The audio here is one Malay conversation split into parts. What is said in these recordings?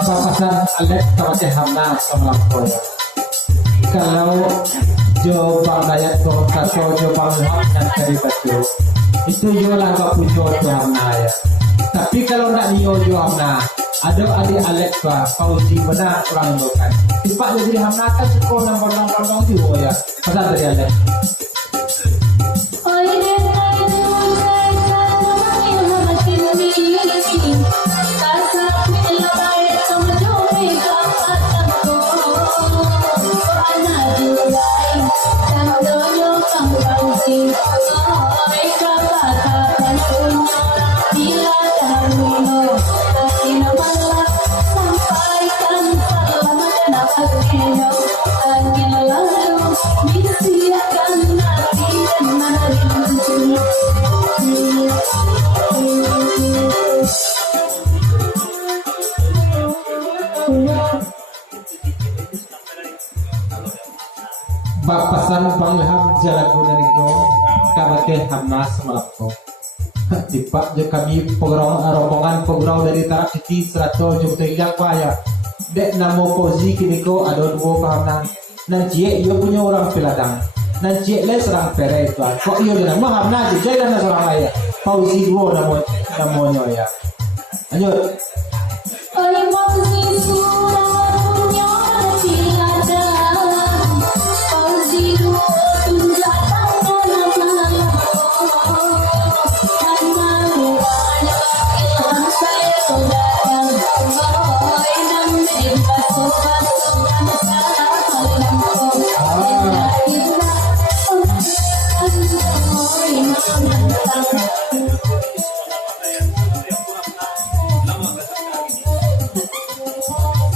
Papasan Alex kapatid hamna sa mga koya. Kalau jo bang dayat ko kaso jo bang hap dan karibat jo, itu jo lang kapujo jo hamna ya. Tapi kalau nak niyo jo hamna, ada adik Alex ba Fauzi benar orang bukan. Tipak jadi hamna kan sekolah nombor jo ya. Pasal dari Alex. Bapasan pangliham jalaguna niko kabake hamna semalapko. Dipak jo kami rombongan pograu dari Tarak Citi 100 jo teriak paya. Dek namo Fauzi kiniko ada dua pahamna. Nan cie yo punya orang Peladang. Nan cie le serang pere itu. Kok yo dengan mahamna je jalan seorang lain. Fauzi dua namonyo ya. Lanjut.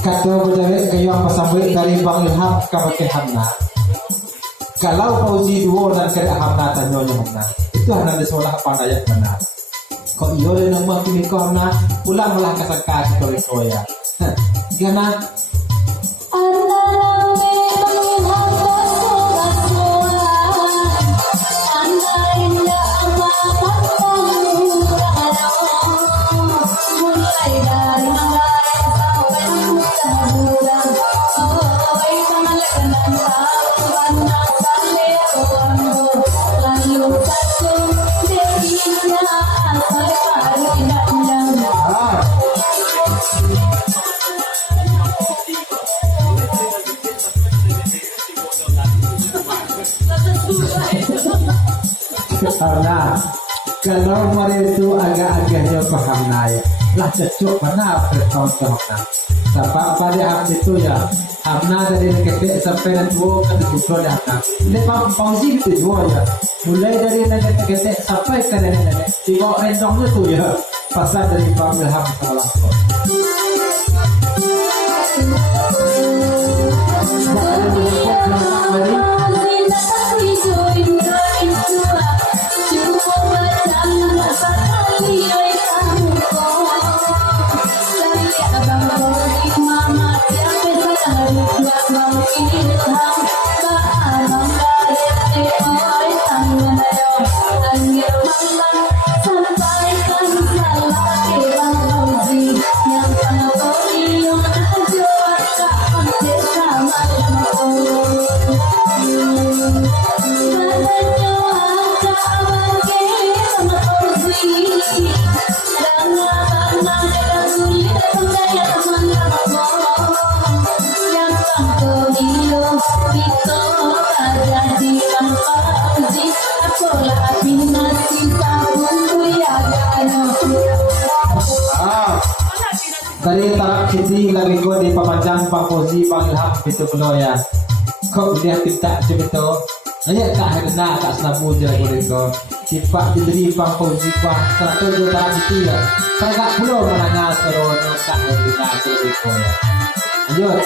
Kata berjaya kayu apa sampai dari Bang Ilham kapatid hamna. Kalau Fauzi dua dan kira hamna dan nyonya hamna, itu hamna di sekolah pandai benar. Kau iyo le nama kini kau hamna pulang malah kasar kau ya. Karena karena kalau mereka itu agak-agaknya paham naya lah cocok mana bertahun-tahun sebab pada ham itu ya hamna dari kecil sampai dan tua ke tujuh ya hamna ini Fauzi itu dua ya mulai dari nenek kecil sampai ke nenek tiga endong itu ya pasal dari Bang Ilham salah Dari taraf Siti lagi ko di pamanjang Pak Fauzi Bang Ilham gitu penuh ya. Kok dia kita cemito. Aja kak hendak kak senabu je lagu ko. Tipak diberi Bang Fauzi Bang 100 juta Siti ya. Saya pulau menanya seron kak hendak lagu ko ya. Lanjut.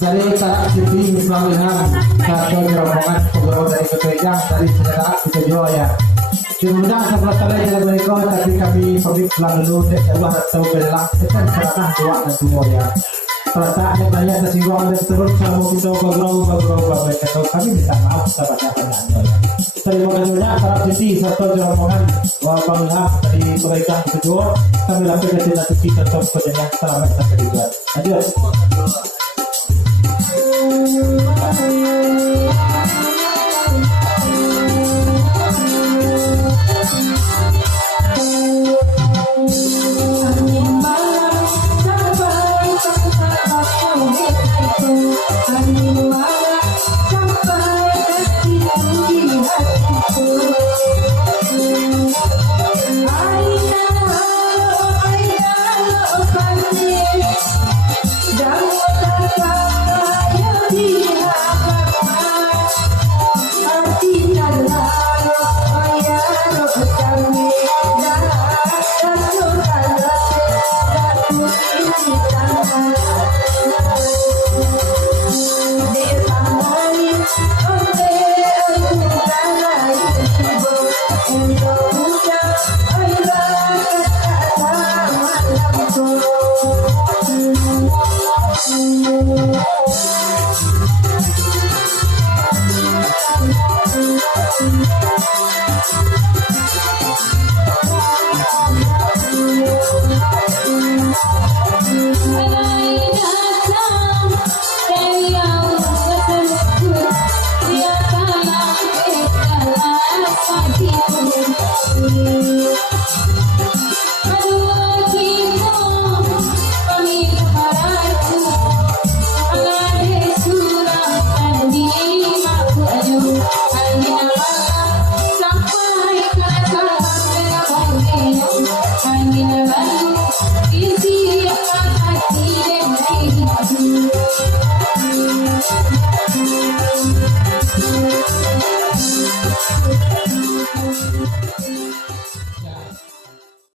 Dari taraf Siti Bang Ilham satu rombongan pegawai dari Kepejang dari Senerak kita jual ya. Kemudian sebelah kali jalan berikut tapi kami pabrik pulang dulu dua atau belang sekian seratan dua dan semua ya. Perasaan yang banyak tersinggung dan terus sama kita bergerak atau kami bisa maaf sahabatnya banyak. Terima kasih banyak taraf Siti satu rombongan Bang Ilham dari kebaikan kedua kami lakukan tindakan kita tetap kerjanya selamat sampai tujuan. Lanjut.